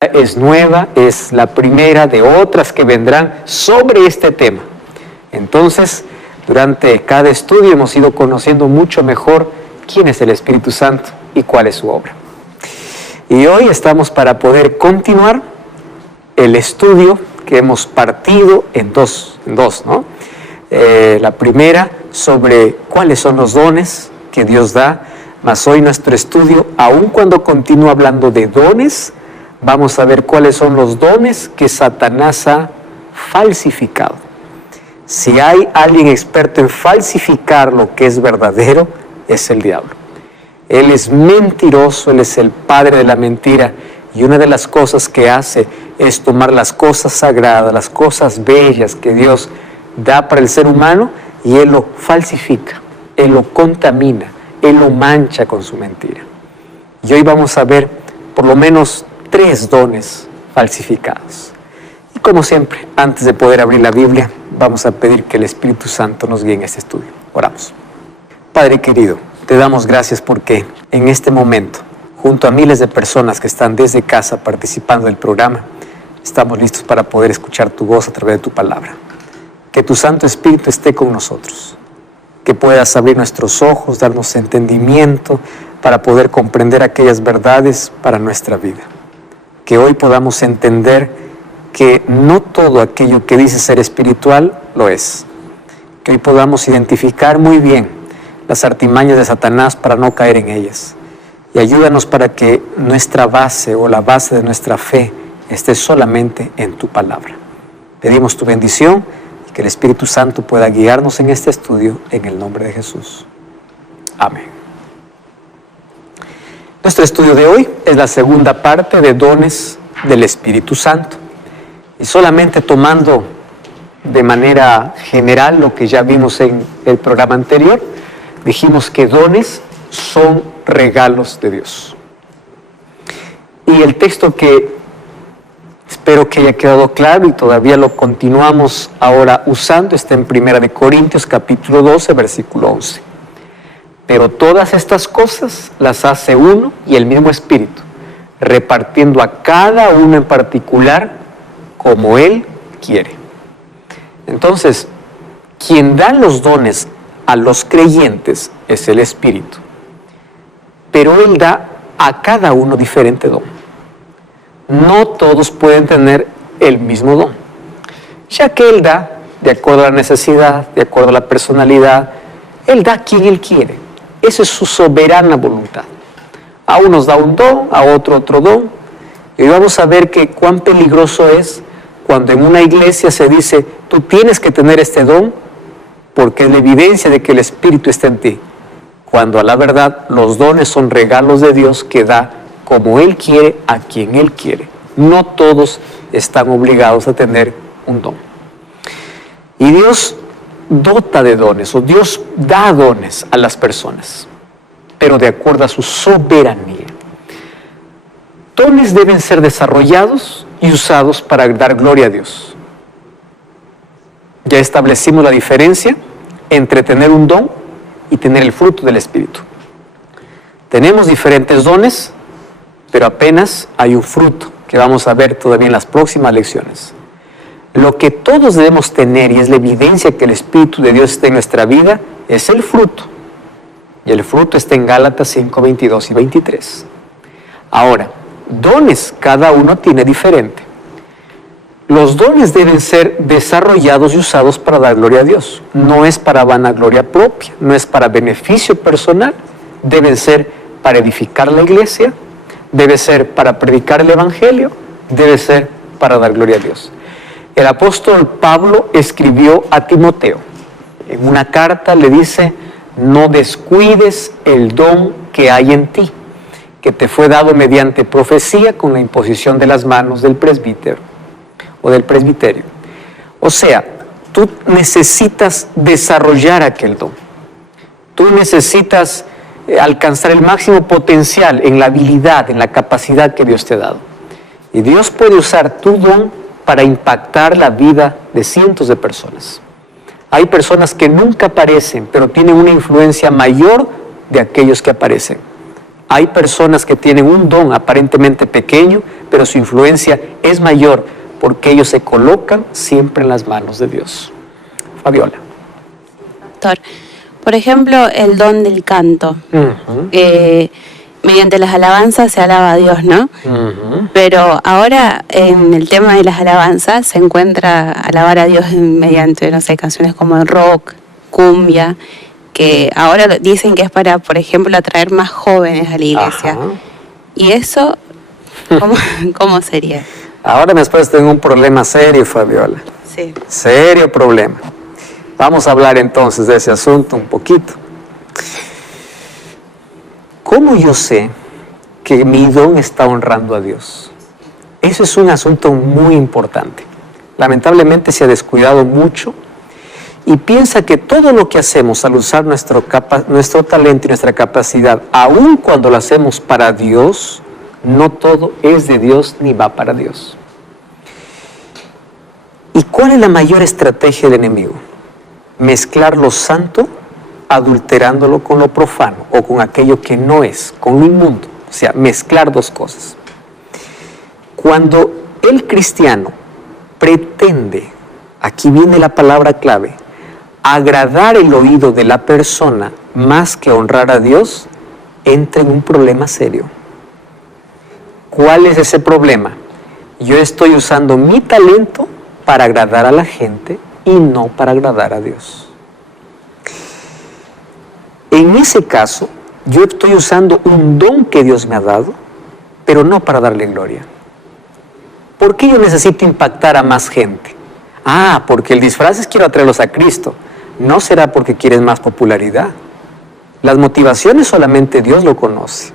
Es nueva, es la primera de otras que vendrán sobre este tema. Entonces, durante cada estudio hemos ido conociendo mucho mejor quién es el Espíritu Santo y cuál es su obra. Y hoy estamos para poder continuar el estudio que hemos partido en dos, ¿no? La primera sobre cuáles son los dones que Dios da, mas hoy nuestro estudio, aun cuando continúa hablando de dones, vamos a ver cuáles son los dones que Satanás ha falsificado. Si hay alguien experto en falsificar lo que es verdadero, es el diablo. Él es mentiroso, él es el padre de la mentira, y una de las cosas que hace es tomar las cosas sagradas, las cosas bellas que Dios da para el ser humano, y él lo falsifica, él lo contamina, él lo mancha con su mentira. Y hoy vamos a ver por lo menos 3 dones falsificados. Y como siempre, antes de poder abrir la Biblia, vamos a pedir que el Espíritu Santo nos guíe en este estudio. Oramos. Padre querido, te damos gracias porque en este momento, junto a miles de personas que están desde casa participando del programa, estamos listos para poder escuchar tu voz a través de tu palabra. Que tu Santo Espíritu esté con nosotros, que puedas abrir nuestros ojos, darnos entendimiento para poder comprender aquellas verdades para nuestra vida. Que hoy podamos entender que no todo aquello que dice ser espiritual lo es. Que hoy podamos identificar muy bien las artimañas de Satanás para no caer en ellas. Y ayúdanos para que nuestra base o la base de nuestra fe esté solamente en tu palabra. Pedimos tu bendición y que el Espíritu Santo pueda guiarnos en este estudio en el nombre de Jesús. Amén. Nuestro estudio de hoy es la segunda parte de dones del Espíritu Santo. Y solamente tomando de manera general lo que ya vimos en el programa anterior, dijimos que dones son regalos de Dios. Y el texto que espero que haya quedado claro y todavía lo continuamos ahora usando está en 1 Corintios capítulo 12, versículo 11. Pero todas estas cosas las hace uno y el mismo Espíritu, repartiendo a cada uno en particular como Él quiere. Entonces, quien da los dones a los creyentes es el Espíritu, pero Él da a cada uno diferente don. No todos pueden tener el mismo don, ya que Él da de acuerdo a la necesidad, de acuerdo a la personalidad. Él da a quien Él quiere. Esa es su soberana voluntad. A unos da un don, a otro don. Y vamos a ver que cuán peligroso es cuando en una iglesia se dice, tú tienes que tener este don porque es la evidencia de que el Espíritu está en ti. Cuando a la verdad los dones son regalos de Dios que da como Él quiere a quien Él quiere. No todos están obligados a tener un don. Y Dios dota de dones, o Dios da dones a las personas, pero de acuerdo a su soberanía. Dones deben ser desarrollados y usados para dar gloria a Dios. Ya establecimos la diferencia entre tener un don y tener el fruto del Espíritu. Tenemos diferentes dones, pero apenas hay un fruto que vamos a ver todavía en las próximas lecciones. Lo que todos debemos tener, y es la evidencia que el Espíritu de Dios está en nuestra vida, es el fruto. Y el fruto está en Gálatas 5, 22 y 23. Ahora, dones cada uno tiene diferente. Los dones deben ser desarrollados y usados para dar gloria a Dios. No es para vanagloria propia, no es para beneficio personal. Deben ser para edificar la iglesia, debe ser para predicar el Evangelio, debe ser para dar gloria a Dios. El apóstol Pablo escribió a Timoteo. En una carta le dice, no descuides el don que hay en ti, que te fue dado mediante profecía con la imposición de las manos del presbítero o del presbiterio. O sea, tú necesitas desarrollar aquel don. Tú necesitas alcanzar el máximo potencial en la habilidad, en la capacidad que Dios te ha dado. Y Dios puede usar tu don para impactar la vida de cientos de personas. Hay personas que nunca aparecen, pero tienen una influencia mayor de aquellos que aparecen. Hay personas que tienen un don aparentemente pequeño, pero su influencia es mayor porque ellos se colocan siempre en las manos de Dios. Fabiola. Doctor, por ejemplo, el don del canto. Mediante las alabanzas se alaba a Dios, ¿no? Pero ahora en el tema de las alabanzas se encuentra alabar a Dios mediante, no sé, canciones como el rock, cumbia, que ahora dicen que es para, por ejemplo, atraer más jóvenes a la iglesia. Ajá. ¿Y eso cómo sería? Ahora después tengo un problema serio, Fabiola. Sí. Serio problema. Vamos a hablar entonces de ese asunto un poquito. ¿Cómo yo sé que mi don está honrando a Dios? Eso es un asunto muy importante. Lamentablemente se ha descuidado mucho y piensa que todo lo que hacemos al usar nuestro talento y nuestra capacidad, aun cuando lo hacemos para Dios, no todo es de Dios ni va para Dios. ¿Y cuál es la mayor estrategia del enemigo? Mezclar lo santo adulterándolo con lo profano o con aquello que no es, con lo inmundo. O sea, mezclar dos cosas. Cuando el cristiano pretende, aquí viene la palabra clave, agradar el oído de la persona más que honrar a Dios, entra en un problema serio. ¿Cuál es ese problema? Yo estoy usando mi talento para agradar a la gente y no para agradar a Dios. En ese caso, yo estoy usando un don que Dios me ha dado, pero no para darle gloria. ¿Por qué yo necesito impactar a más gente? Porque el disfraz es quiero atraerlos a Cristo. No será porque quieres más popularidad. Las motivaciones solamente Dios lo conoce.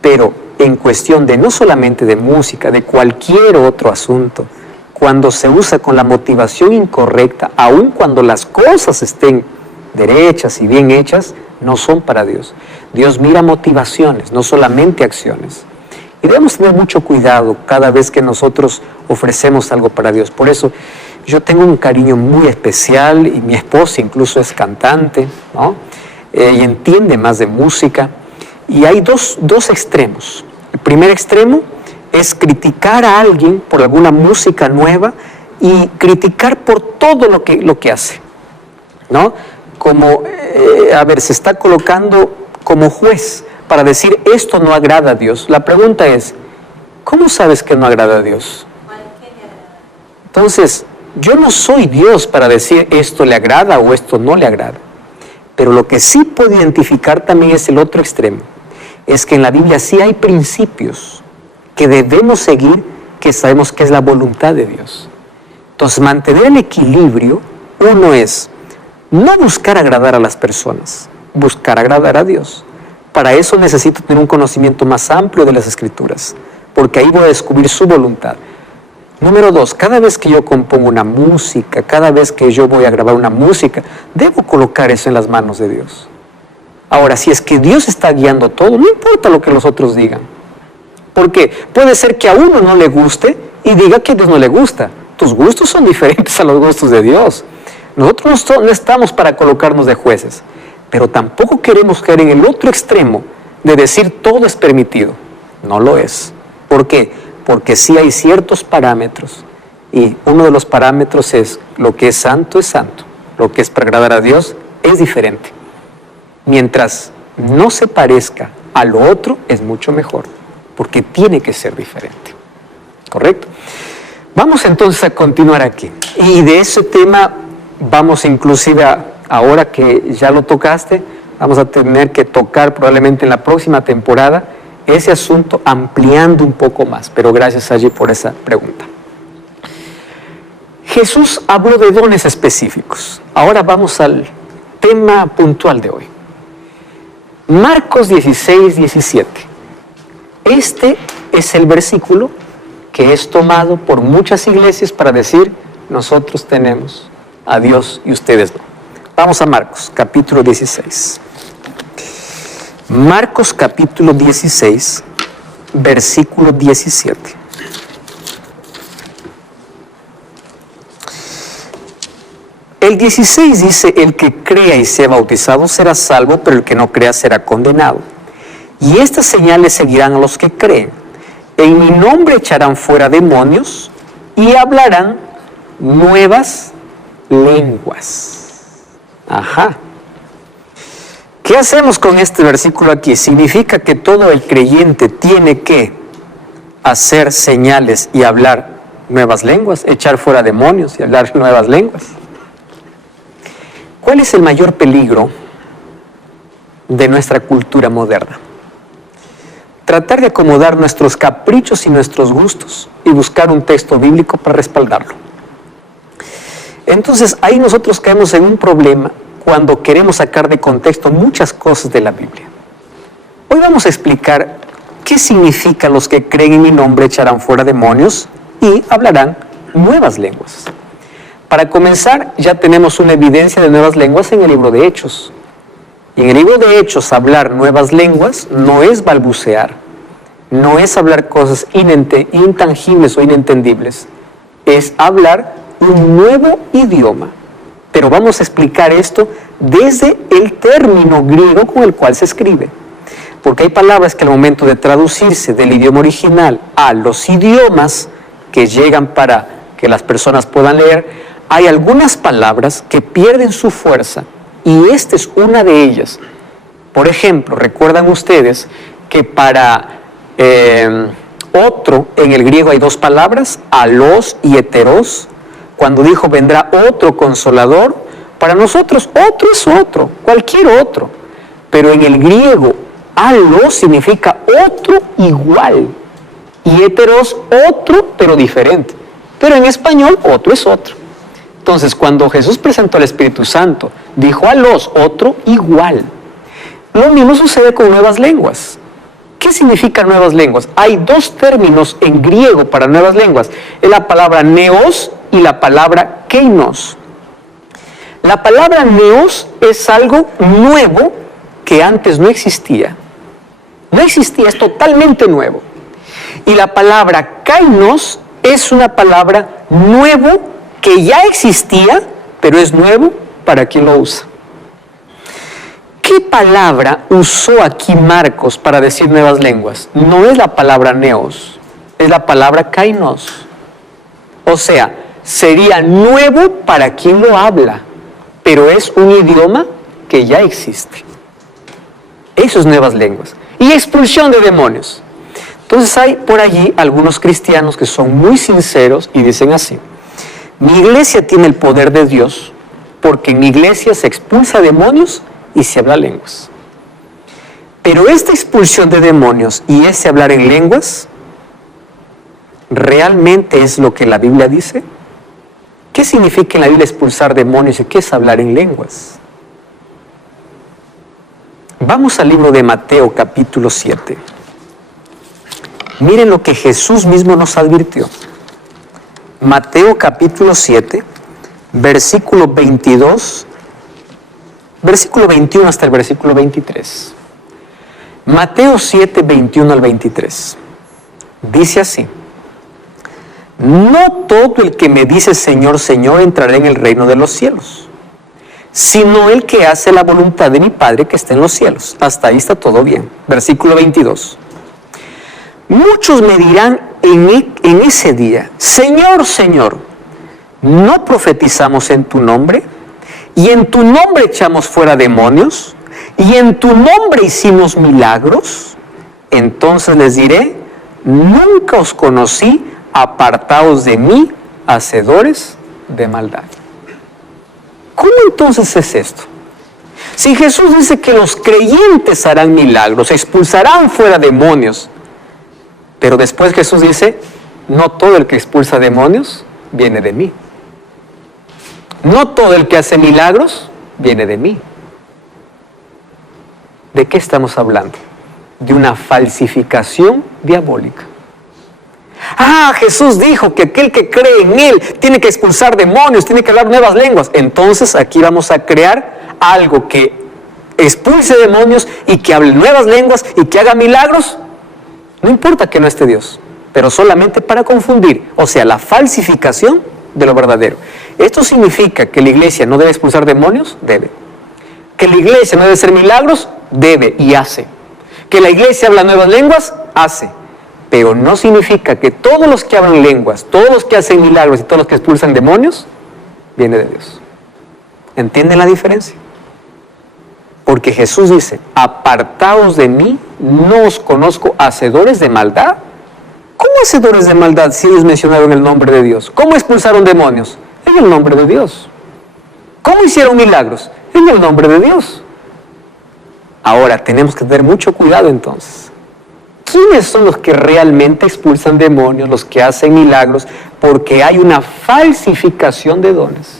Pero en cuestión de no solamente de música, de cualquier otro asunto, cuando se usa con la motivación incorrecta, aun cuando las cosas estén derechas y bien hechas, no son para Dios. Dios mira motivaciones, no solamente acciones. Y debemos tener mucho cuidado cada vez que nosotros ofrecemos algo para Dios. Por eso yo tengo un cariño muy especial y mi esposa incluso es cantante, ¿no? Y entiende más de música. Y hay dos extremos. El primer extremo es criticar a alguien por alguna música nueva y criticar por todo lo que hace, ¿no? Como, se está colocando como juez para decir esto no agrada a Dios. La pregunta es, ¿cómo sabes que no agrada a Dios? Entonces, yo no soy Dios para decir esto le agrada o esto no le agrada. Pero lo que sí puedo identificar también es el otro extremo. Es que en la Biblia sí hay principios que debemos seguir, que sabemos que es la voluntad de Dios. Entonces, mantener el equilibrio, uno es no buscar agradar a las personas, buscar agradar a Dios. Para eso necesito tener un conocimiento más amplio de las Escrituras, porque ahí voy a descubrir su voluntad. Número 2, cada vez que yo compongo una música, cada vez que yo voy a grabar una música, debo colocar eso en las manos de Dios. Ahora, si es que Dios está guiando todo, no importa lo que los otros digan. Porque puede ser que a uno no le guste y diga que a Dios no le gusta. Tus gustos son diferentes a los gustos de Dios. Nosotros no estamos para colocarnos de jueces, pero tampoco queremos caer en el otro extremo de decir todo es permitido. No lo es. ¿Por qué? Porque sí hay ciertos parámetros y uno de los parámetros es lo que es santo, lo que es para agradar a Dios es diferente. Mientras no se parezca a lo otro es mucho mejor, porque tiene que ser diferente. ¿Correcto? Vamos entonces a continuar aquí. Y de ese tema vamos inclusive ahora que ya lo tocaste, vamos a tener que tocar probablemente en la próxima temporada ese asunto ampliando un poco más, pero gracias allí por esa pregunta. Jesús habló de dones específicos. Ahora vamos al tema puntual de hoy. Marcos 16, 17. Este es el versículo que es tomado por muchas iglesias para decir, nosotros tenemos a Dios y ustedes no. Vamos a Marcos, capítulo 16. Marcos, capítulo 16, versículo 17. El 16 dice, el que crea y sea bautizado será salvo, pero el que no crea será condenado. Y estas señales seguirán a los que creen. En mi nombre echarán fuera demonios y hablarán nuevas lenguas. Ajá. ¿Qué hacemos con este versículo aquí? Significa que todo el creyente tiene que hacer señales y hablar nuevas lenguas, echar fuera demonios y hablar nuevas lenguas. ¿Cuál es el mayor peligro de nuestra cultura moderna? Tratar de acomodar nuestros caprichos y nuestros gustos y buscar un texto bíblico para respaldarlo. Entonces ahí nosotros caemos en un problema cuando queremos sacar de contexto muchas cosas de la Biblia. Hoy vamos a explicar qué significa los que creen en mi nombre echarán fuera demonios y hablarán nuevas lenguas. Para comenzar, ya tenemos una evidencia de nuevas lenguas en el libro de Hechos. Y en el libro de Hechos, hablar nuevas lenguas no es balbucear, no es hablar cosas intangibles o inentendibles, es hablar un nuevo idioma. Pero vamos a explicar esto desde el término griego con el cual se escribe. Porque hay palabras que al momento de traducirse del idioma original a los idiomas que llegan para que las personas puedan leer, hay algunas palabras que pierden su fuerza y esta es una de ellas. Por ejemplo, ¿recuerdan ustedes que para otro en el griego hay dos palabras, alos y heteros? Cuando dijo vendrá otro consolador, para nosotros otro es otro, cualquier otro. Pero en el griego, alos significa otro igual y heteros otro pero diferente. Pero en español otro es otro. Entonces cuando Jesús presentó al Espíritu Santo, dijo alos, otro igual. Lo mismo sucede con nuevas lenguas. ¿Qué significa nuevas lenguas? Hay dos términos en griego para nuevas lenguas. Es la palabra neos y la palabra kainos. La palabra neos es algo nuevo que antes no existía. No existía, es totalmente nuevo. Y la palabra kainos es una palabra nuevo que ya existía, pero es nuevo para quien lo usa. ¿Qué palabra usó aquí Marcos para decir nuevas lenguas? No es la palabra neos, es la palabra kainos. O sea, sería nuevo para quien lo habla, pero es un idioma que ya existe. Eso es nuevas lenguas. Y expulsión de demonios. Entonces hay por allí algunos cristianos que son muy sinceros y dicen así: mi iglesia tiene el poder de Dios porque en mi iglesia se expulsa demonios y se habla lenguas. Pero esta expulsión de demonios y ese hablar en lenguas, ¿realmente es lo que la Biblia dice? ¿Qué significa en la Biblia expulsar demonios y qué es hablar en lenguas? Vamos al libro de Mateo capítulo 7. Miren lo que Jesús mismo nos advirtió. Mateo capítulo 7, versículo 22, versículo 21 hasta el versículo 23. Mateo 7, 21 al 23. Dice así: no todo el que me dice Señor, Señor entrará en el reino de los cielos, sino el que hace la voluntad de mi Padre que está en los cielos. Hasta ahí está todo bien. Versículo 22. Muchos me dirán en ese día: Señor, Señor, ¿no profetizamos en tu nombre? ¿Y en tu nombre echamos fuera demonios? ¿Y en tu nombre hicimos milagros? Entonces les diré: nunca os conocí, apartaos de mí, hacedores de maldad. ¿Cómo entonces es esto? Si Jesús dice que los creyentes harán milagros, expulsarán fuera demonios, pero después Jesús dice: no todo el que expulsa demonios viene de mí. No todo el que hace milagros viene de mí. ¿De qué estamos hablando? De una falsificación diabólica. Ah, Jesús dijo que aquel que cree en Él tiene que expulsar demonios, tiene que hablar nuevas lenguas. Entonces aquí vamos a crear algo que expulse demonios y que hable nuevas lenguas y que haga milagros. No importa que no esté Dios, pero solamente para confundir, o sea, la falsificación de lo verdadero. ¿Esto significa que la iglesia no debe expulsar demonios? Debe. ¿Que la iglesia no debe hacer milagros? Debe y hace. Que la iglesia habla nuevas lenguas, hace. Pero no significa que todos los que hablan lenguas, todos los que hacen milagros y todos los que expulsan demonios, viene de Dios. ¿Entienden la diferencia? Porque Jesús dice, apartaos de mí, no os conozco, hacedores de maldad. ¿Cómo hacedores de maldad si ellos mencionaron el nombre de Dios? ¿Cómo expulsaron demonios? En el nombre de Dios. ¿Cómo hicieron milagros? En el nombre de Dios. Ahora, tenemos que tener mucho cuidado entonces. ¿Quiénes son los que realmente expulsan demonios, los que hacen milagros? Porque hay una falsificación de dones.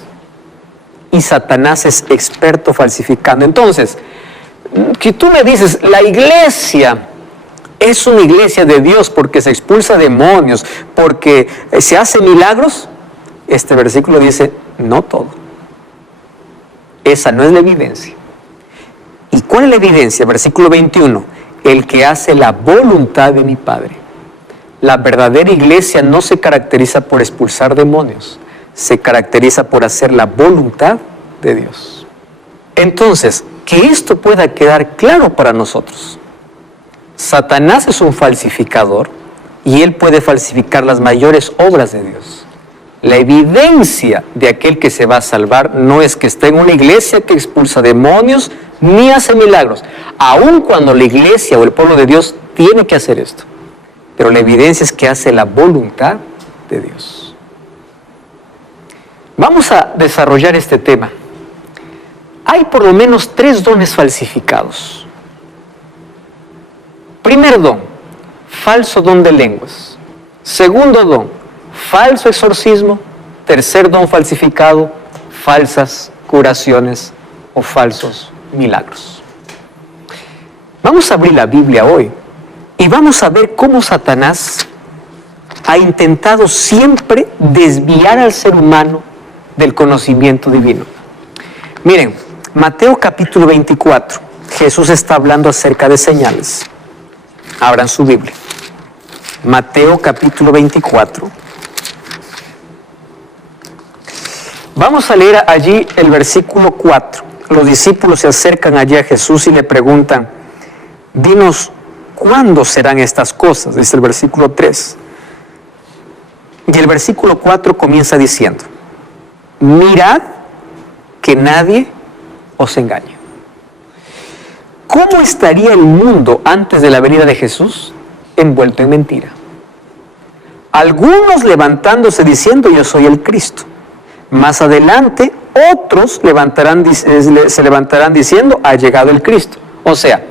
Y Satanás es experto falsificando. Entonces, si tú me dices, la iglesia es una iglesia de Dios porque se expulsa demonios, porque se hace milagros, este versículo dice, no todo. Esa no es la evidencia. ¿Y cuál es la evidencia? Versículo 21, el que hace la voluntad de mi Padre. La verdadera iglesia no se caracteriza por expulsar demonios, se caracteriza por hacer la voluntad de Dios. Entonces, que esto pueda quedar claro para nosotros. Satanás es un falsificador y él puede falsificar las mayores obras de Dios. La evidencia de aquel que se va a salvar no es que esté en una iglesia que expulsa demonios ni hace milagros, aun cuando la iglesia o el pueblo de Dios tiene que hacer esto. Pero la evidencia es que hace la voluntad de Dios. Vamos a desarrollar este tema. Hay por lo menos 3 dones falsificados. Primer don, falso don de lenguas. Segundo don, falso exorcismo. Tercer don falsificado, falsas curaciones o falsos milagros. Vamos a abrir la Biblia hoy y vamos a ver cómo Satanás ha intentado siempre desviar al ser humano del conocimiento divino. Miren, Mateo capítulo 24, Jesús está hablando acerca de señales. Abran su Biblia. Mateo capítulo 24. Vamos a leer allí el versículo 4. Los discípulos se acercan allí a Jesús y le preguntan, dinos, ¿cuándo serán estas cosas? Dice el versículo 3. Y el versículo 4 comienza diciendo, mirad que nadie os engañe. ¿Cómo estaría el mundo antes de la venida de Jesús? Envuelto en mentira. Algunos levantándose diciendo, yo soy el Cristo. Más adelante, otros se levantarán diciendo, ha llegado el Cristo. O sea,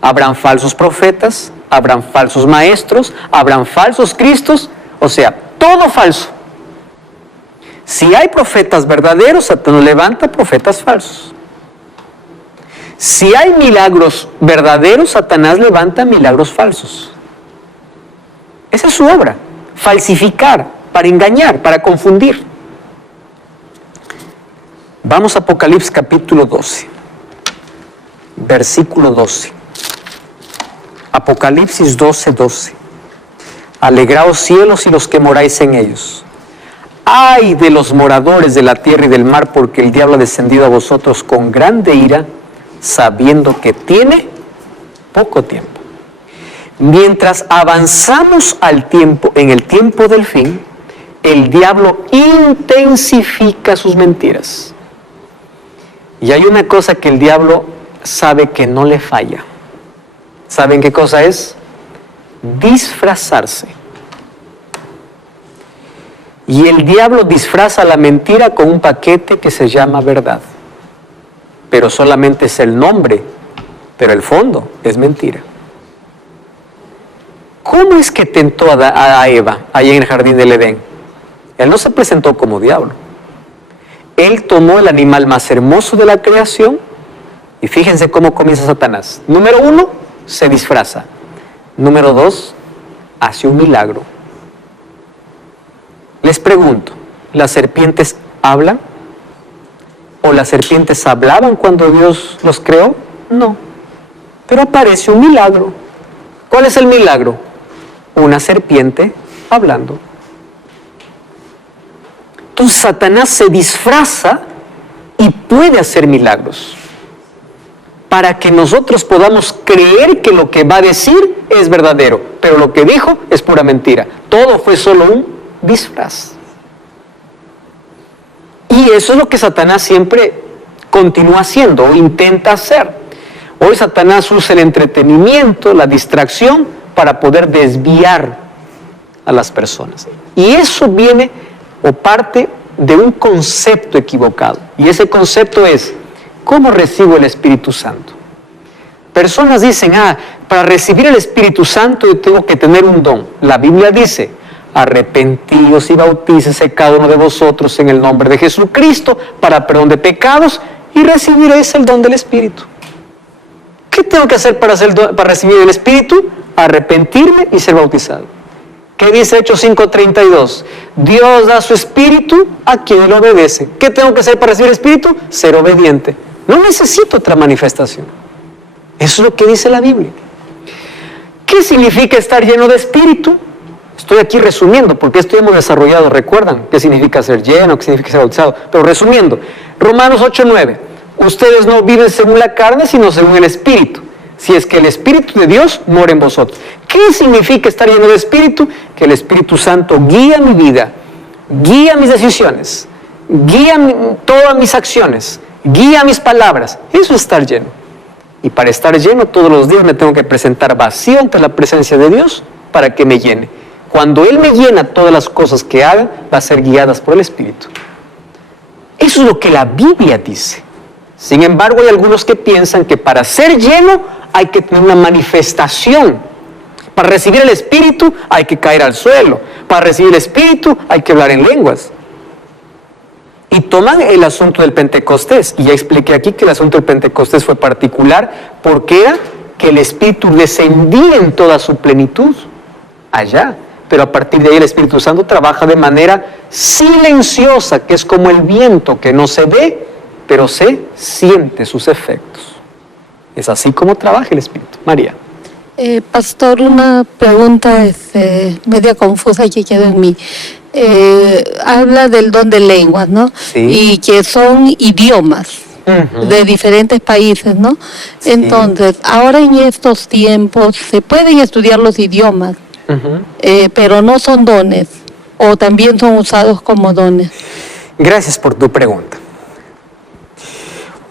habrán falsos profetas, habrán falsos maestros, habrán falsos cristos, o sea, todo falso. Si hay profetas verdaderos, Satanás levanta profetas falsos. Si hay milagros verdaderos, Satanás levanta milagros falsos. Esa es su obra, falsificar, para engañar, para confundir. Vamos a Apocalipsis capítulo 12, versículo 12. Apocalipsis 12, 12. Alegraos cielos y los que moráis en ellos. ¡Ay de los moradores de la tierra y del mar, porque el diablo ha descendido a vosotros con grande ira, sabiendo que tiene poco tiempo! Mientras avanzamos en el tiempo del fin, el diablo intensifica sus mentiras. Y hay una cosa que el diablo sabe que no le falla. ¿Saben qué cosa es? Disfrazarse. Y el diablo disfraza la mentira con un paquete que se llama verdad. Pero solamente es el nombre, pero el fondo es mentira. ¿Cómo es que tentó a Eva allá en el jardín del Edén? Él no se presentó como diablo. Él tomó el animal más hermoso de la creación y fíjense cómo comienza Satanás. Número 1, se disfraza. Número 2, hace un milagro. Les pregunto, ¿las serpientes hablan? ¿O las serpientes hablaban cuando Dios los creó? No. Pero aparece un milagro. ¿Cuál es el milagro? Una serpiente hablando. Entonces Satanás se disfraza y puede hacer milagros. para que nosotros podamos creer que lo que va a decir es verdadero, pero lo que dijo es pura mentira. Todo fue solo un disfraz. Y eso es lo que Satanás siempre continúa haciendo o intenta hacer. Hoy Satanás usa el entretenimiento, la distracción, para poder desviar a las personas. Y eso viene o parte de un concepto equivocado. Y ese concepto es: ¿cómo recibo el Espíritu Santo? Personas dicen: para recibir el Espíritu Santo yo tengo que tener un don. La Biblia dice: arrepentíos y bautícese cada uno de vosotros en el nombre de Jesucristo para perdón de pecados y recibiréis el don del Espíritu. ¿Qué tengo que hacer para recibir el Espíritu? Arrepentirme y ser bautizado. ¿Qué dice Hechos 5:32? Dios da su Espíritu a quien le obedece. ¿Qué tengo que hacer para recibir el Espíritu? Ser obediente. No necesito otra manifestación. Eso es lo que dice la Biblia. ¿Qué significa estar lleno de Espíritu? Estoy aquí resumiendo, porque esto hemos desarrollado, ¿recuerdan? ¿Qué significa ser lleno? ¿Qué significa ser bautizado? Pero resumiendo, Romanos 8:9. Ustedes no viven según la carne, sino según el Espíritu. Si es que el Espíritu de Dios mora en vosotros. ¿Qué significa estar lleno de Espíritu? Que el Espíritu Santo guía mi vida, guía mis decisiones, guía todas mis acciones, guía mis palabras. Eso es estar lleno. Y para estar lleno todos los días me tengo que presentar vacío ante la presencia de Dios para que me llene. Cuando Él me llena, todas las cosas que haga van a ser guiadas por el Espíritu. Eso es lo que la Biblia dice. Sin embargo, hay algunos que piensan que para ser lleno hay que tener una manifestación. Para recibir el Espíritu hay que caer al suelo. Para recibir el Espíritu hay que hablar en lenguas. Y toman el asunto del Pentecostés. Y ya expliqué aquí que el asunto del Pentecostés fue particular porque era que el Espíritu descendía en toda su plenitud allá. Pero a partir de ahí el Espíritu Santo trabaja de manera silenciosa, que es como el viento que no se ve, pero se siente sus efectos. Es así como trabaja el Espíritu. María. Pastor, una pregunta media confusa que quedó en mí. Habla del don de lenguas, ¿no? Sí. Y que son idiomas de diferentes países, ¿no? Sí. Entonces, ahora en estos tiempos se pueden estudiar los idiomas, pero no son dones, o también son usados como dones. Gracias por tu pregunta.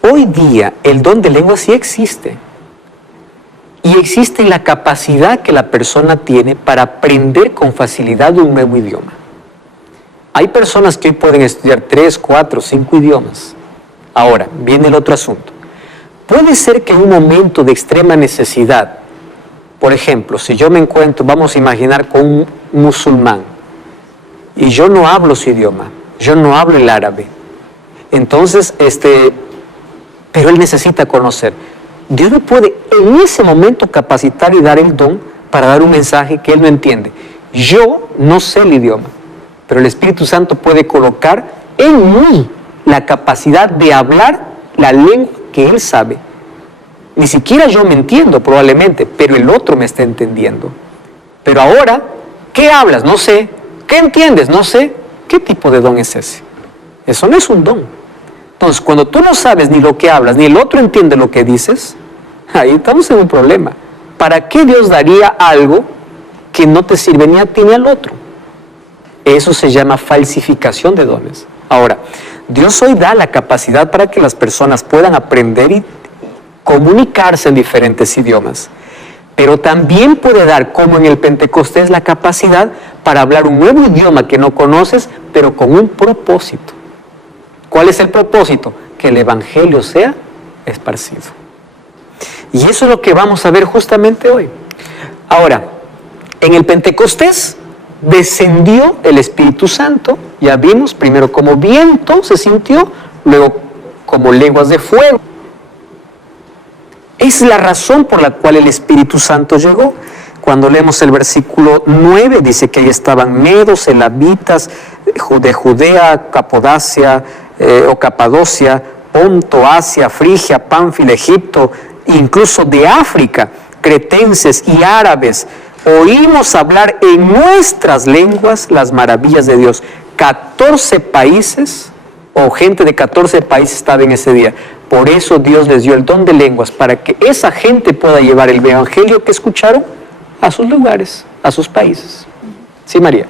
Hoy día el don de lengua sí existe. Y existe la capacidad que la persona tiene para aprender con facilidad un nuevo idioma. Hay personas que hoy pueden estudiar 3, 4, 5 idiomas. Ahora, viene el otro asunto. Puede ser que en un momento de extrema necesidad, por ejemplo, si yo me encuentro, vamos a imaginar, con un musulmán, y yo no hablo su idioma, yo no hablo el árabe, entonces, pero él necesita conocer. Dios me puede en ese momento capacitar y dar el don para dar un mensaje que él no entiende. Yo no sé el idioma, pero el Espíritu Santo puede colocar en mí la capacidad de hablar la lengua que él sabe. Ni siquiera yo me entiendo probablemente, pero el otro me está entendiendo. Pero ahora, ¿qué hablas? No sé. ¿Qué entiendes? No sé. ¿Qué tipo de don es ese? Eso no es un don. Entonces, cuando tú no sabes ni lo que hablas, ni el otro entiende lo que dices, ahí estamos en un problema. ¿Para qué Dios daría algo que no te sirve ni a ti ni al otro? Eso se llama falsificación de dones. Ahora, Dios hoy da la capacidad para que las personas puedan aprender y comunicarse en diferentes idiomas. Pero también puede dar, como en el Pentecostés, la capacidad para hablar un nuevo idioma que no conoces, pero con un propósito. ¿Cuál es el propósito? Que el Evangelio sea esparcido. Y eso es lo que vamos a ver justamente hoy. Ahora, en el Pentecostés descendió el Espíritu Santo, ya vimos, primero como viento se sintió, luego como lenguas de fuego. Es la razón por la cual el Espíritu Santo llegó. Cuando leemos el versículo 9, dice que ahí estaban medos, elamitas, de Judea, Capadocia, Ponto, Asia, Frigia, Pánfila, Egipto, incluso de África, cretenses y árabes. Oímos hablar en nuestras lenguas las maravillas de Dios. 14 países o gente de 14 países estaba en ese día. Por eso Dios les dio el don de lenguas, para que esa gente pueda llevar el evangelio que escucharon a sus lugares, a sus países. Sí, María.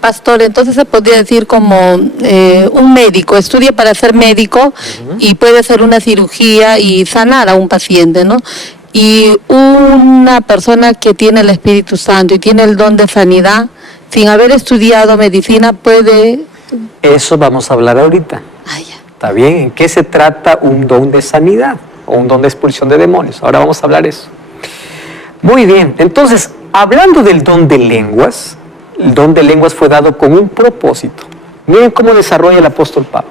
Pastor, entonces se podría decir como un médico estudia para ser médico y puede hacer una cirugía y sanar a un paciente, ¿no? Y una persona que tiene el Espíritu Santo y tiene el don de sanidad, sin haber estudiado medicina, puede... Eso vamos a hablar ahorita. Ya. ¿Está bien? ¿En qué se trata un don de sanidad o un don de expulsión de demonios? Ahora vamos a hablar eso. Muy bien, entonces, hablando del don de lenguas, el don de lenguas fue dado con un propósito. Miren cómo desarrolla el apóstol Pablo.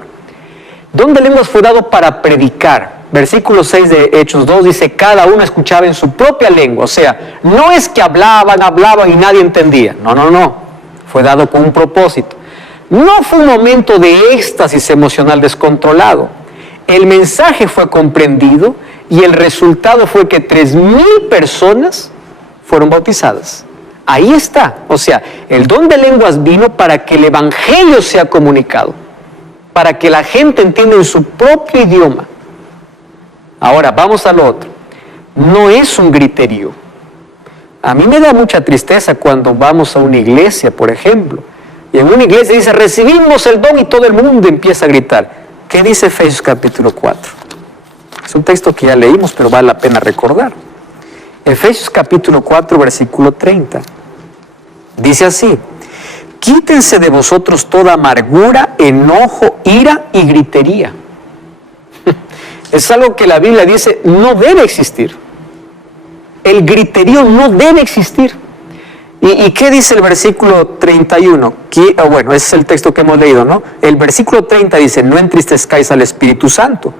Don de lenguas fue dado para predicar. Versículo 6 de Hechos 2 dice, cada uno escuchaba en su propia lengua. O sea, no es que hablaban y nadie entendía. No. Fue dado con un propósito. No fue un momento de éxtasis emocional descontrolado. El mensaje fue comprendido y el resultado fue que 3,000 personas fueron bautizadas. Ahí está. O sea, el don de lenguas vino para que el evangelio sea comunicado, para que la gente entienda en su propio idioma. Ahora, vamos a lo otro. No es un griterío. A mí me da mucha tristeza cuando vamos a una iglesia, por ejemplo, y en una iglesia dice, recibimos el don y todo el mundo empieza a gritar. ¿Qué dice Efesios capítulo 4? Es un texto que ya leímos, pero vale la pena recordar. Efesios capítulo 4, versículo 30. Dice así, quítense de vosotros toda amargura, enojo, ira y gritería. Es algo que la Biblia dice no debe existir. El griterío no debe existir. ¿Y qué dice el versículo 31? Bueno, ese es el texto que hemos leído, ¿no? El versículo 30 dice, no entristezcáis al Espíritu Santo.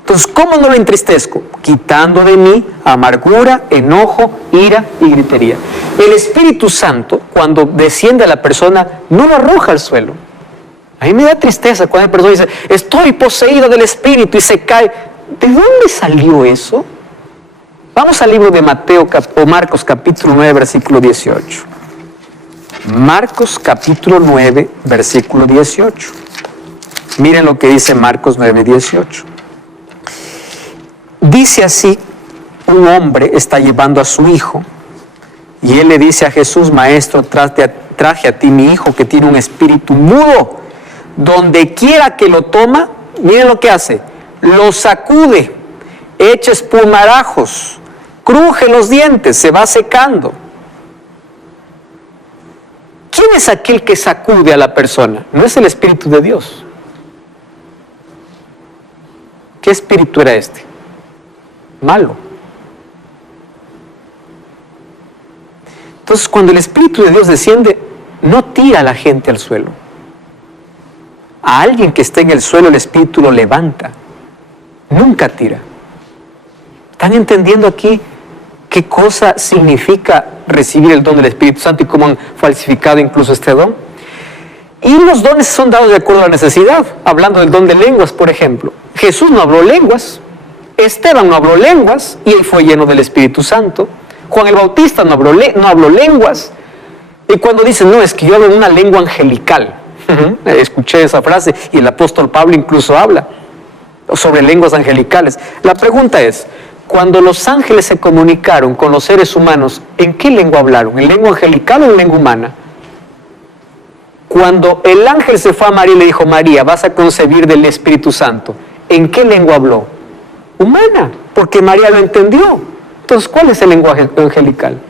Entonces, ¿cómo no lo entristezco? Quitando de mí amargura, enojo, ira y gritería. El Espíritu Santo, cuando desciende a la persona, no lo arroja al suelo. A mí me da tristeza cuando la persona dice, estoy poseído del Espíritu y se cae. ¿De dónde salió eso? Vamos al libro de Marcos capítulo 9, versículo 18. Marcos capítulo 9, versículo 18. Miren lo que dice Marcos 9, 18. Dice así, un hombre está llevando a su hijo y él le dice a Jesús, maestro, traje a ti mi hijo que tiene un espíritu mudo. Donde quiera que lo toma, miren lo que hace, lo sacude, echa espumarajos, cruje los dientes, se va secando. ¿Quién es aquel que sacude a la persona? No es el Espíritu de Dios. ¿Qué espíritu era este? Malo. Entonces, cuando el Espíritu de Dios desciende, no tira a la gente al suelo. A alguien que esté en el suelo, el Espíritu lo levanta. Nunca tira. ¿Están entendiendo aquí qué cosa significa recibir el don del Espíritu Santo y cómo han falsificado incluso este don? Y los dones son dados de acuerdo a la necesidad. Hablando del don de lenguas, por ejemplo. Jesús no habló lenguas. Esteban no habló lenguas y él fue lleno del Espíritu Santo. Juan el Bautista no habló lenguas. Y cuando dicen, no, es que yo hablo en una lengua angelical. Escuché esa frase y el apóstol Pablo incluso habla sobre lenguas angelicales. La pregunta es, cuando los ángeles se comunicaron con los seres humanos, ¿en qué lengua hablaron? ¿En lengua angelical o en lengua humana? Cuando el ángel se fue a María y le dijo, María, vas a concebir del Espíritu Santo, ¿en qué lengua habló? Humana, porque María lo entendió. Entonces, ¿cuál es el lenguaje angelical?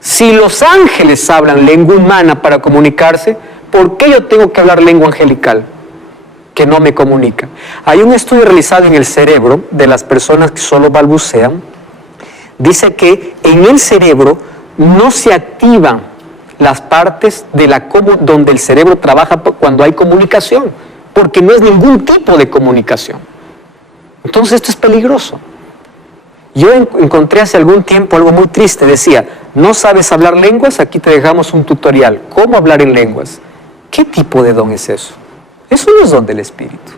Si los ángeles hablan lengua humana para comunicarse, ¿por qué yo tengo que hablar lengua angelical que no me comunica? Hay un estudio realizado en el cerebro de las personas que solo balbucean. Dice que en el cerebro no se activan las partes donde el cerebro trabaja cuando hay comunicación, porque no es ningún tipo de comunicación. Entonces esto es peligroso. Yo encontré hace algún tiempo algo muy triste. Decía, ¿no sabes hablar lenguas? Aquí te dejamos un tutorial. ¿Cómo hablar en lenguas? ¿Qué tipo de don es eso? Eso no es don del Espíritu.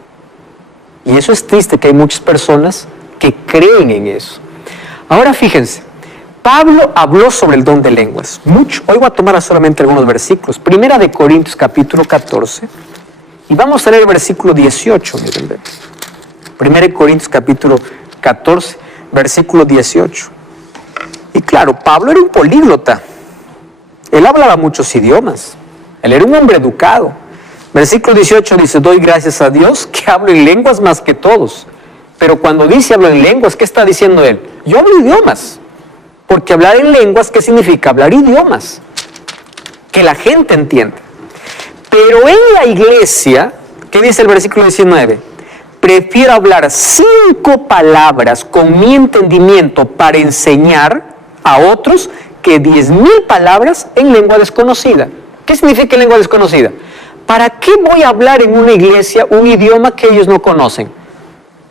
Y eso es triste, que hay muchas personas que creen en eso. Ahora fíjense, Pablo habló sobre el don de lenguas. Mucho. Hoy voy a tomar solamente algunos versículos. Primera de Corintios capítulo 14 Y vamos a leer el versículo 18, miren. 1 Corintios capítulo 14, versículo 18. Y claro, Pablo era un políglota. Él hablaba muchos idiomas. Él era un hombre educado. Versículo 18 dice, doy gracias a Dios que hablo en lenguas más que todos. Pero cuando dice hablo en lenguas, ¿qué está diciendo él? Yo hablo idiomas. Porque hablar en lenguas, ¿qué significa? Hablar idiomas. Que la gente entienda. Pero en la iglesia, ¿qué dice el versículo 19? Prefiero hablar 5 palabras con mi entendimiento para enseñar a otros que 10,000 palabras en lengua desconocida. ¿Qué significa lengua desconocida? ¿Para qué voy a hablar en una iglesia un idioma que ellos no conocen?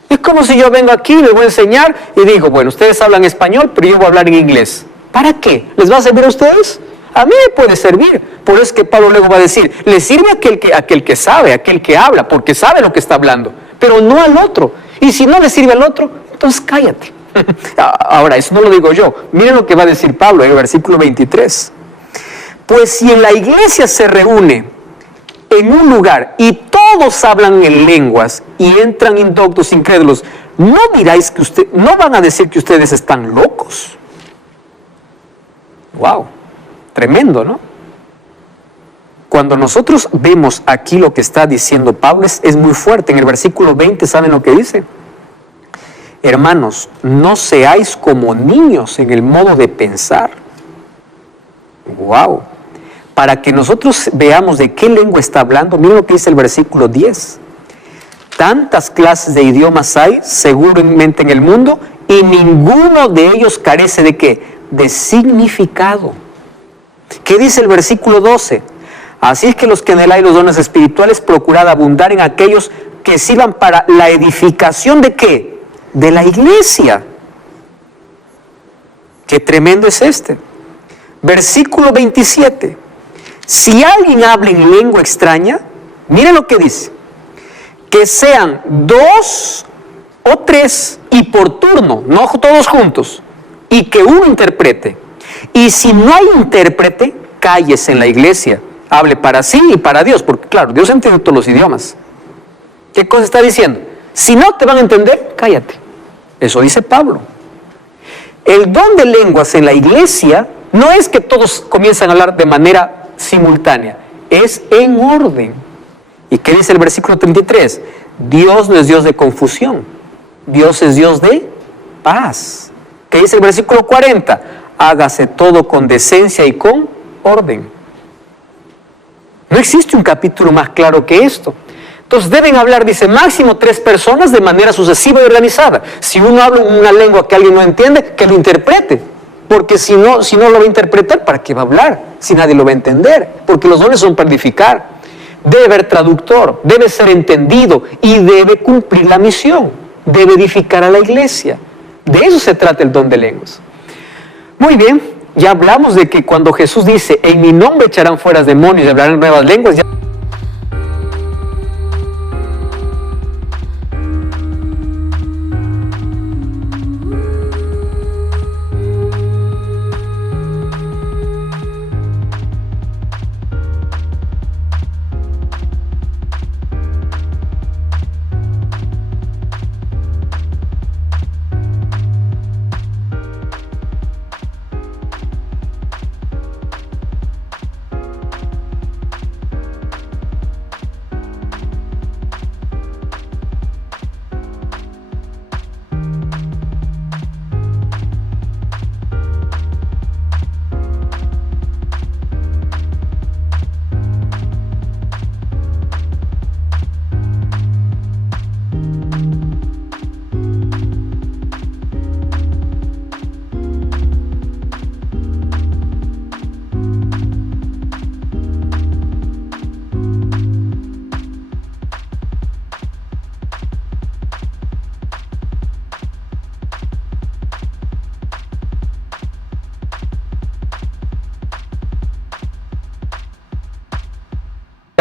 Es como si yo vengo aquí, les voy a enseñar y digo, bueno, ustedes hablan español, pero yo voy a hablar en inglés. ¿Para qué? ¿Les va a servir a ustedes? A mí me puede servir. Por eso es que Pablo luego va a decir, le sirve a aquel que sabe, a aquel que habla, porque sabe lo que está hablando, pero no al otro. Y si no le sirve al otro, entonces cállate. Ahora, eso no lo digo yo. Miren lo que va a decir Pablo en el versículo 23. Pues si en la iglesia se reúne en un lugar y todos hablan en lenguas y entran indoctos incrédulos, ¿no diráis que no van a decir que ustedes están locos? Wow, tremendo, ¿no? Cuando nosotros vemos aquí lo que está diciendo Pablo es muy fuerte. En el versículo 20, ¿saben lo que dice? Hermanos, no seáis como niños en el modo de pensar. Wow. Para que nosotros veamos de qué lengua está hablando, miren lo que dice el versículo 10. Tantas clases de idiomas hay seguramente en el mundo y ninguno de ellos carece de ¿qué? De significado. ¿Qué dice el versículo 12? Así es que los que anheláis los dones espirituales, procurad abundar en aquellos que sirvan para la edificación ¿de qué? De la iglesia. Qué tremendo es este. Versículo 27. Si alguien habla en lengua extraña, miren lo que dice. Que sean 2 o 3 y por turno, no todos juntos, y que uno interprete. Y si no hay intérprete, cállese en la iglesia. Hable para sí y para Dios, porque claro, Dios entiende todos los idiomas. ¿Qué cosa está diciendo? Si no te van a entender, cállate. Eso dice Pablo. El don de lenguas en la iglesia no es que todos comiencen a hablar de manera simultánea, es en orden. ¿Y qué dice el versículo 33? Dios no es Dios de confusión, Dios es Dios de paz. ¿Qué dice el versículo 40? Hágase todo con decencia y con orden. No existe un capítulo más claro que esto. Entonces deben hablar, dice, máximo 3 personas de manera sucesiva y organizada. Si uno habla en una lengua que alguien no entiende, que lo interprete. Porque si no lo va a interpretar, ¿para qué va a hablar? Si nadie lo va a entender. Porque los dones son para edificar. Debe haber traductor, debe ser entendido y debe cumplir la misión. Debe edificar a la iglesia. De eso se trata el don de lenguas. Muy bien, ya hablamos de que cuando Jesús dice, en mi nombre echarán fuera demonios y hablarán nuevas lenguas, ya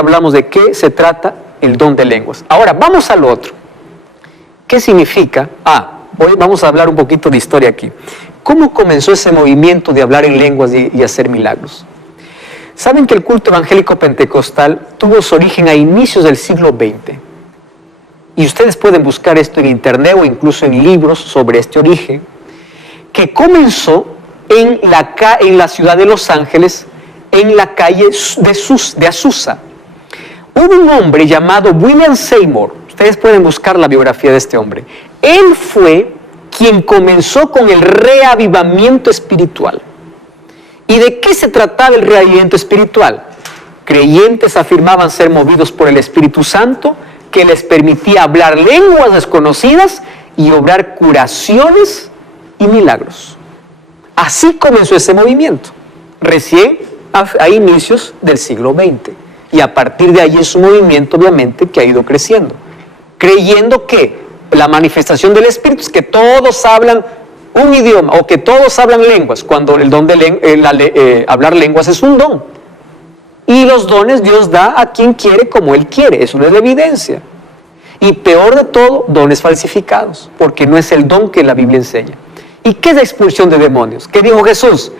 hablamos de qué se trata el don de lenguas. Ahora, vamos al otro. ¿Qué significa? Vamos a hablar un poquito de historia aquí. ¿Cómo comenzó ese movimiento de hablar en lenguas y hacer milagros? Saben que el culto evangélico pentecostal tuvo su origen a inicios del siglo XX. Y ustedes pueden buscar esto en internet o incluso en libros sobre este origen, que comenzó en la ciudad de Los Ángeles, en la calle de Azusa. Hubo un hombre llamado William Seymour. Ustedes pueden buscar la biografía de este hombre. Él fue quien comenzó con el reavivamiento espiritual. ¿Y de qué se trataba el reavivamiento espiritual? Creyentes afirmaban ser movidos por el Espíritu Santo, que les permitía hablar lenguas desconocidas y obrar curaciones y milagros. Así comenzó ese movimiento, recién a inicios del siglo XX. Y a partir de ahí es un movimiento, obviamente, que ha ido creciendo, creyendo que la manifestación del Espíritu es que todos hablan un idioma o que todos hablan lenguas, cuando el don de hablar lenguas es un don. Y los dones Dios da a quien quiere como Él quiere, eso no es la evidencia. Y peor de todo, dones falsificados, porque no es el don que la Biblia enseña. ¿Y qué es la expulsión de demonios? ¿Qué dijo Jesús?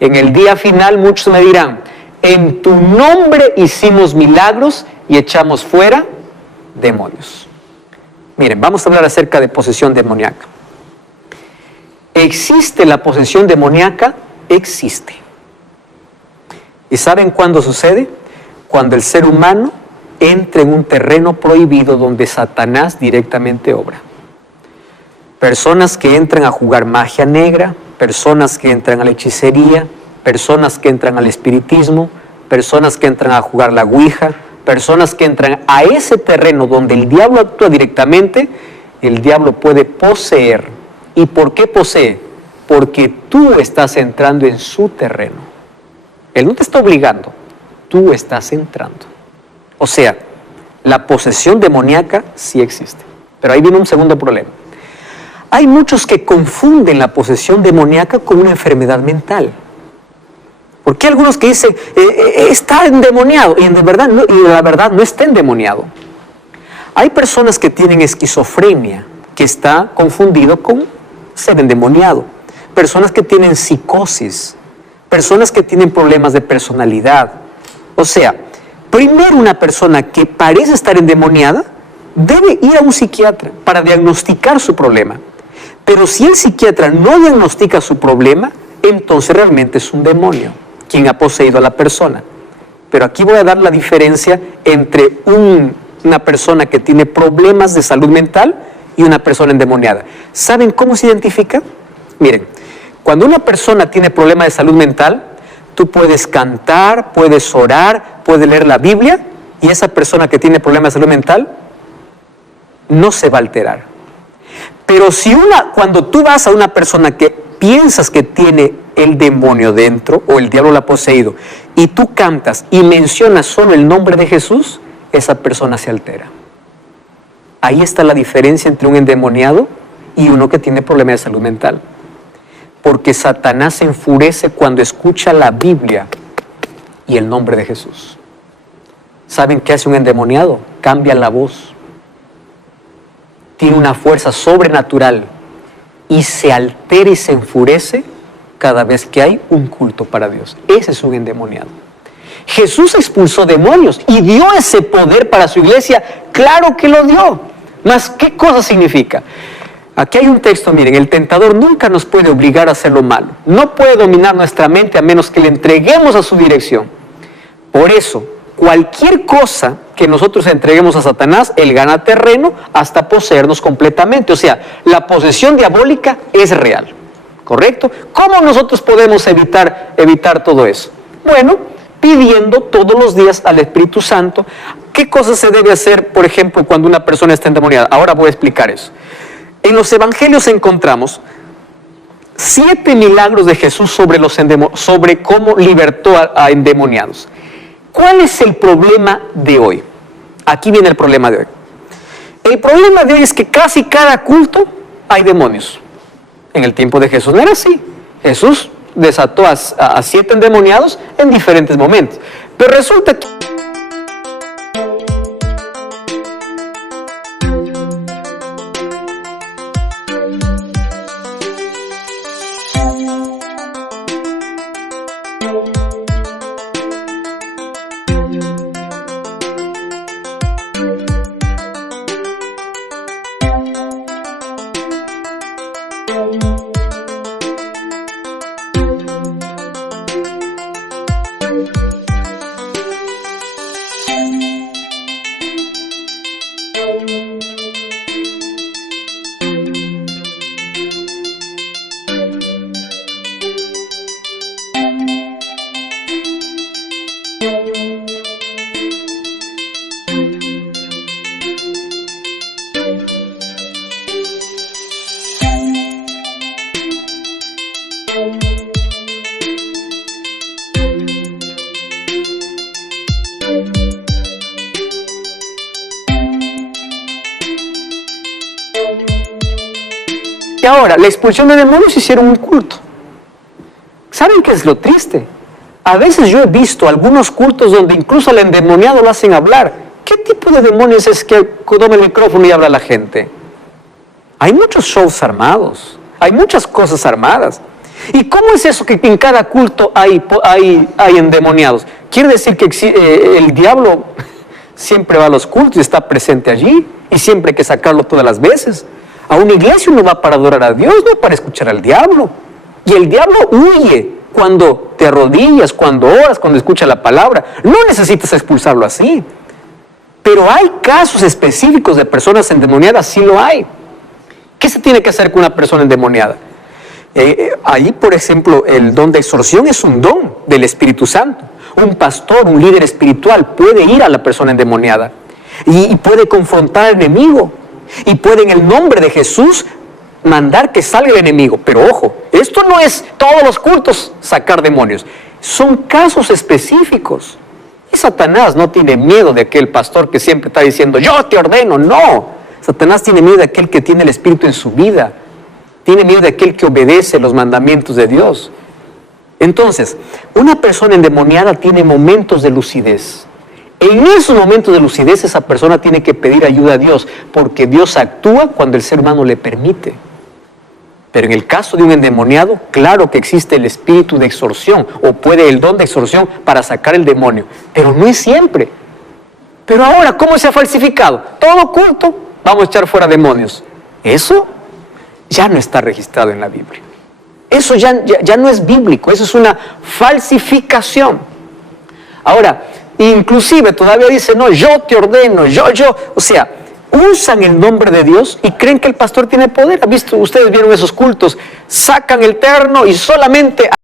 En el día final muchos me dirán, en tu nombre hicimos milagros y echamos fuera demonios. Miren, vamos a hablar acerca de posesión demoníaca. ¿Existe la posesión demoníaca? Existe. ¿Y saben cuándo sucede? Cuando el ser humano entra en un terreno prohibido donde Satanás directamente obra. Personas que entran a jugar magia negra, personas que entran a la hechicería, personas que entran al espiritismo, personas que entran a jugar la ouija, personas que entran a ese terreno donde el diablo actúa directamente, el diablo puede poseer. ¿Y por qué posee? Porque tú estás entrando en su terreno. Él no te está obligando, tú estás entrando. O sea, la posesión demoníaca sí existe. Pero ahí viene un segundo problema. Hay muchos que confunden la posesión demoníaca con una enfermedad mental. ¿Por qué algunos que dicen, está endemoniado? Y la verdad no está endemoniado. Hay personas que tienen esquizofrenia, que está confundido con ser endemoniado. Personas que tienen psicosis, personas que tienen problemas de personalidad. O sea, primero una persona que parece estar endemoniada debe ir a un psiquiatra para diagnosticar su problema. Pero si el psiquiatra no diagnostica su problema, entonces realmente es un demonio quien ha poseído a la persona. Pero aquí voy a dar la diferencia entre una persona que tiene problemas de salud mental y una persona endemoniada. ¿Saben cómo se identifica? Miren, cuando una persona tiene problemas de salud mental, tú puedes cantar, puedes orar, puedes leer la Biblia, y esa persona que tiene problemas de salud mental no se va a alterar. Pero cuando tú vas a una persona que piensas que tiene el demonio dentro o el diablo la ha poseído, y tú cantas y mencionas solo el nombre de Jesús, esa persona se altera. Ahí está la diferencia entre un endemoniado y uno que tiene problemas de salud mental. Porque Satanás se enfurece cuando escucha la Biblia y el nombre de Jesús. ¿Saben qué hace un endemoniado? Cambia la voz. Tiene una fuerza sobrenatural y se altera y se enfurece cada vez que hay un culto para Dios. Ese es un endemoniado. Jesús expulsó demonios y dio ese poder para su iglesia. Claro que lo dio. Mas, ¿qué cosa significa? Aquí hay un texto, miren, el tentador nunca nos puede obligar a hacer lo malo. No puede dominar nuestra mente a menos que le entreguemos a su dirección. Por eso, cualquier cosa que nosotros entreguemos a Satanás, él gana terreno hasta poseernos completamente. O sea, la posesión diabólica es real, ¿correcto? ¿Cómo nosotros podemos evitar todo eso? Bueno, pidiendo todos los días al Espíritu Santo. ¿Qué cosas se debe hacer, por ejemplo, cuando una persona está endemoniada? Ahora voy a explicar eso. En los evangelios encontramos 7 milagros de Jesús sobre cómo libertó a endemoniados. ¿Cuál es el problema de hoy? Aquí viene el problema de hoy. El problema de hoy es que casi cada culto hay demonios. En el tiempo de Jesús no era así. Jesús desató a 7 endemoniados en diferentes momentos. Pero resulta que Y ahora, la expulsión de demonios hicieron un culto. ¿Saben qué es lo triste? A veces yo he visto algunos cultos donde incluso al endemoniado lo hacen hablar. ¿Qué tipo de demonios es que toma el micrófono y habla a la gente? Hay muchos shows armados, hay muchas cosas armadas. ¿Y cómo es eso que en cada culto hay endemoniados? Quiere decir que el diablo siempre va a los cultos y está presente allí, y siempre hay que sacarlo todas las veces. A una iglesia uno va para adorar a Dios, no para escuchar al diablo. Y el diablo huye cuando te arrodillas, cuando oras, cuando escuchas la palabra. No necesitas expulsarlo así. Pero hay casos específicos de personas endemoniadas, sí lo hay. ¿Qué se tiene que hacer con una persona endemoniada? Ahí, por ejemplo, el don de exorción es un don del Espíritu Santo. Un pastor, un líder espiritual puede ir a la persona endemoniada y puede confrontar al enemigo. Y puede en el nombre de Jesús mandar que salga el enemigo. Pero ojo, esto no es todos los cultos sacar demonios. Son casos específicos. Y Satanás no tiene miedo de aquel pastor que siempre está diciendo, yo te ordeno. No, Satanás tiene miedo de aquel que tiene el Espíritu en su vida. Tiene miedo de aquel que obedece los mandamientos de Dios. Entonces, una persona endemoniada tiene momentos de lucidez. En esos momentos de lucidez esa persona tiene que pedir ayuda a Dios, porque Dios actúa cuando el ser humano le permite. Pero en el caso de un endemoniado, claro que existe el espíritu de exorción, o puede el don de exorción para sacar el demonio, pero no es siempre. Pero ahora, ¿cómo se ha falsificado? Todo culto, vamos a echar fuera demonios. Eso ya no está registrado en la Biblia. Eso ya no es bíblico, eso es una falsificación. Ahora, inclusive todavía dice, no, yo te ordeno, o sea, usan el nombre de Dios y creen que el pastor tiene poder. ¿Han visto? Ustedes vieron esos cultos, sacan el terno y solamente